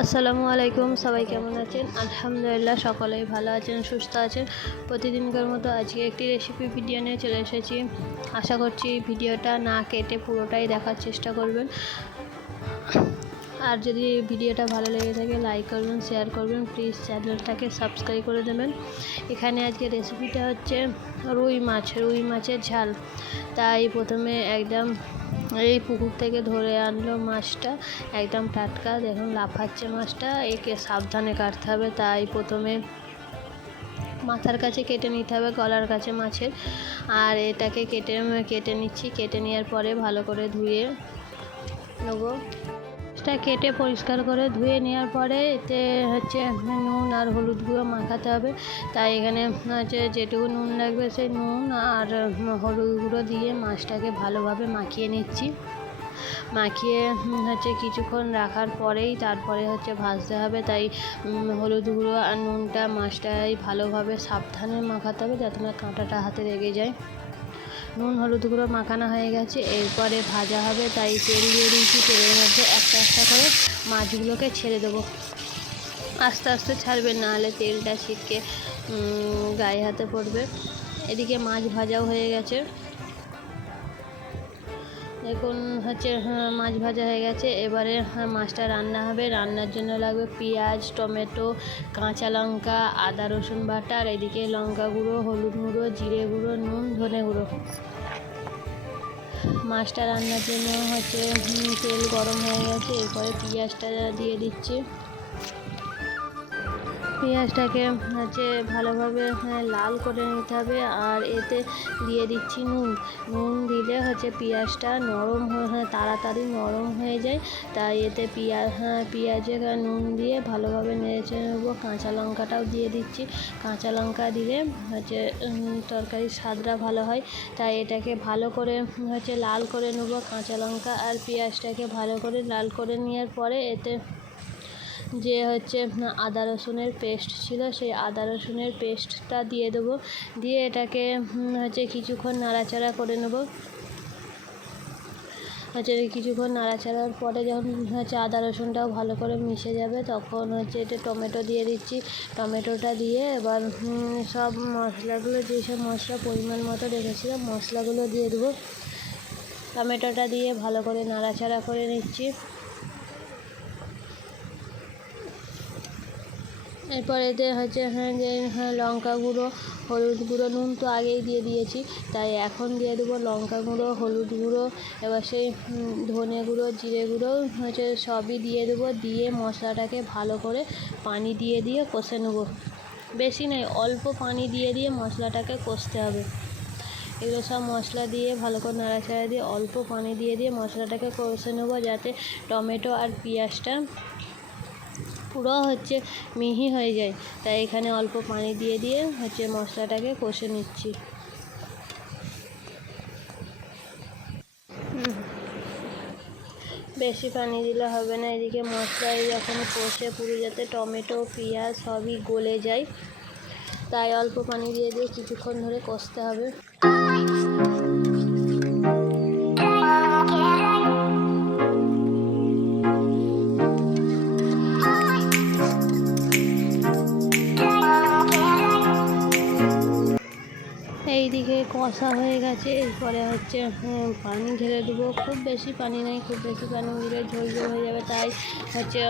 আসসালামু আলাইকুম, সবাই কেমন আছেন? আলহামদুলিল্লাহ সকলেই ভালো আছেন, সুস্থ আছেন। প্রতিদিনকার মতো আজকে একটি রেসিপি ভিডিও নিয়ে চলে এসেছি। আশা করছি ভিডিওটা না কেটে পুরোটাই দেখার চেষ্টা করবেন। আর যদি ভিডিওটা ভালো লেগে থাকে লাইক করবেন, শেয়ার করবেন, প্লিজ চ্যানেলটাকে সাবস্ক্রাইব করে দেবেন। এখানে আজকে রেসিপিটা হচ্ছে রুই মাছের ঝাল। তাই প্রথমে একদম এই পুকুর থেকে ধরে আনলো মাছটা, একদম টাটকা। দেখুন লাফাচ্ছে মাছটা, একে সাবধানে কাটতে হবে। তাই প্রথমে মাথার কাছে কেটে নিতে হবে, গলার কাছে মাছের। আর এটাকে কেটে নিচ্ছি। কেটে নেওয়ার পরে ভালো করে ধুয়ে নেবো। মাছটা কেটে পরিষ্কার করে ধুয়ে নেওয়ার পরে এতে হচ্ছে নুন আর হলুদ গুঁড়ো মাখাতে হবে। তাই এখানে হচ্ছে যেটুকু নুন লাগবে সেই নুন আর হলুদ গুঁড়ো দিয়ে মাছটাকে ভালোভাবে মাখিয়ে নিচ্ছি। মাখিয়ে হচ্ছে কিছুক্ষণ রাখার পরেই তারপরে হচ্ছে ভাজতে হবে। তাই হলুদ গুঁড়ো আর নুনটা মাছটাই ভালোভাবে সাবধানে মাখাতে হবে যাতে না কাঁটাটা হাতে লেগে যায়। নুন হলুদ গুঁড়ো মাখানো হয়ে গেছে, এরপরে ভাজা হবে। তাই তেল দিয়ে দিয়েছি, তেলের মধ্যে একটা একটা করে মাছগুলোকে ছেড়ে দেবো। আস্তে আস্তে ছাড়বেন, নাহলে তেলটা ছিটকে গায়ে হাতে পড়বে। এদিকে মাছ ভাজাও হয়ে গেছে। দেখুন হচ্ছে মাছ ভাজা হয়ে গেছে। এবারে মাছটা রান্না হবে। রান্নার জন্য লাগবে পেঁয়াজ, টমেটো, কাঁচা লঙ্কা, আদা রসুন বাটা। আর এদিকে লঙ্কা গুঁড়ো, হলুদ গুঁড়ো, জিরে গুঁড়ো, নুন, ধনে গুঁড়ো। মাছটা রান্নার জন্য হচ্ছে তেল গরম হয়ে গেছে। এরপরে পেঁয়াজটা দিয়ে দিচ্ছি। পেঁয়াজটাকে হচ্ছে ভালোভাবে লাল করে নিতে হবে। আর এতে দিয়ে দিচ্ছি নুন দিলে হচ্ছে পেঁয়াজটা নরম তাড়াতাড়ি নরম হয়ে যায়। তাই এতে পেঁয়াজে নুন দিয়ে ভালোভাবে নেড়ে নেবো। কাঁচা লঙ্কাটাও দিয়ে দিচ্ছি। কাঁচা লঙ্কা দিলে হচ্ছে তরকারির স্বাদটা ভালো হয়। তাই এটাকে ভালো করে হচ্ছে লাল করে নেবো। কাঁচা লঙ্কা আর পেঁয়াজটাকে ভালো করে লাল করে নেওয়ার পরে এতে যে হচ্ছে আদা রসুনের পেস্ট ছিল সেই আদা রসুনের পেস্টটা দিয়ে দেবো। দিয়ে এটাকে হচ্ছে কিছুক্ষণ নাড়াচাড়া করে নেব। হচ্ছে কিছুক্ষণ নাড়াচাড়ার পরে যখন হচ্ছে আদা রসুনটাও ভালো করে মিশে যাবে তখন হচ্ছে এটা টমেটো দিয়ে দিচ্ছি। টমেটোটা দিয়ে এবার সব মশলাগুলো, যেসব মশলা পরিমাণ মতো রেখেছিলাম মশলাগুলো দিয়ে দেবো। টমেটোটা দিয়ে ভালো করে নাড়াচাড়া করে নিচ্ছি। এরপর এতে হচ্ছে লঙ্কা গুঁড়ো, হলুদ গুঁড়ো, নুন তো আগেই দিয়ে দিয়েছি। তাই এখন দিয়ে দেবো লঙ্কা গুঁড়ো, হলুদ গুঁড়ো। এবার সেই ধনে গুঁড়ো, জিরে গুঁড়ো হচ্ছে সবই দিয়ে দেবো। দিয়ে মশলাটাকে ভালো করে পানি দিয়ে কষে নেবো। বেশি নয়, অল্প পানি দিয়ে মশলাটাকে কষতে হবে। এগুলো সব মশলা দিয়ে ভালো করে নাড়াচাড়া দিয়ে অল্প পানি দিয়ে মশলাটাকে কষে নেবো, যাতে টমেটো আর পেঁয়াজটা পুরো হচ্ছে মিহি হয়ে যায়। তাই এখানে অল্প পানি দিয়ে হচ্ছে মশলাটাকে কষে নিচ্ছি। বেশি পানি দিলে হবে না। এদিকে মশলা যখন কষে পুরো যাতে টমেটো পেঁয়াজ সবই গলে যায়, তাই অল্প পানি দিয়ে কিছুক্ষণ ধরে কষতে হবে। এইদিকে কষা হয়ে গেছে। এরপরে হচ্ছে পানি ঢেলে দেবো। খুব বেশি পানি নেই, খুব বেশি পানি দিলে ঝোল হয়ে যাবে। তাই হচ্ছে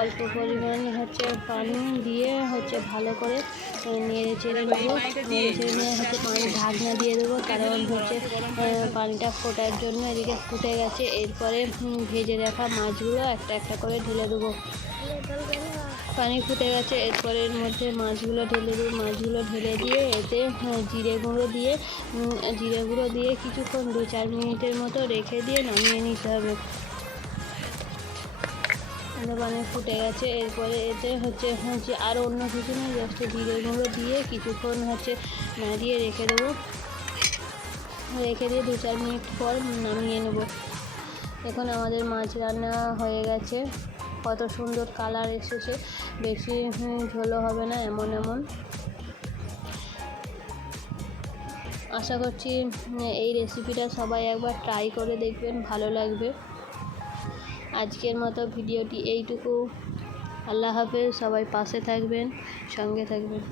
অল্প পরিমাণ হচ্ছে পানি দিয়ে হচ্ছে ভালো করে নেড়ে চেড়ে নেবো। নেড়ে চেড়ে নিয়ে হচ্ছে পানি ঢাকনা দিয়ে দেবো, কারণ হচ্ছে পানিটা ফোটার জন্য। এদিকে ফুটে গেছে। এরপরে ভেজে রাখা মাছগুলো একটা একটা করে ঢেলে দেবো। পানি ফুটে গেছে। এরপরে এর মধ্যে মাছগুলো ঢেলে দেবো। মাছগুলো ঢেলে দিয়ে এতে জিরে গুঁড়ো দিয়ে কিছুক্ষণ 2-4 মিনিটের মতো রেখে দিয়ে নামিয়ে নিতে হবে। পানি ফুটে গেছে। এরপরে এতে হচ্ছে আর অন্য কিছু নেই, জাস্ট জিরে গুঁড়ো দিয়ে কিছুক্ষণ হচ্ছে নাড়িয়ে রেখে দেবো। রেখে দিয়ে 2-4 মিনিট পর নামিয়ে নেব। এখন আমাদের মাছ রান্না হয়ে গেছে। কত সুন্দর কালার এসেছে। বেশি ঝোলও হবে না, এমন। আশা করছি এই রেসিপিটা সবাই একবার ট্রাই করে দেখবেন, ভালো লাগবে। আজকের মতো ভিডিওটি এইটুকু। আল্লাহ হাফেজ, সবাই পাশে থাকবেন, সঙ্গে থাকবেন।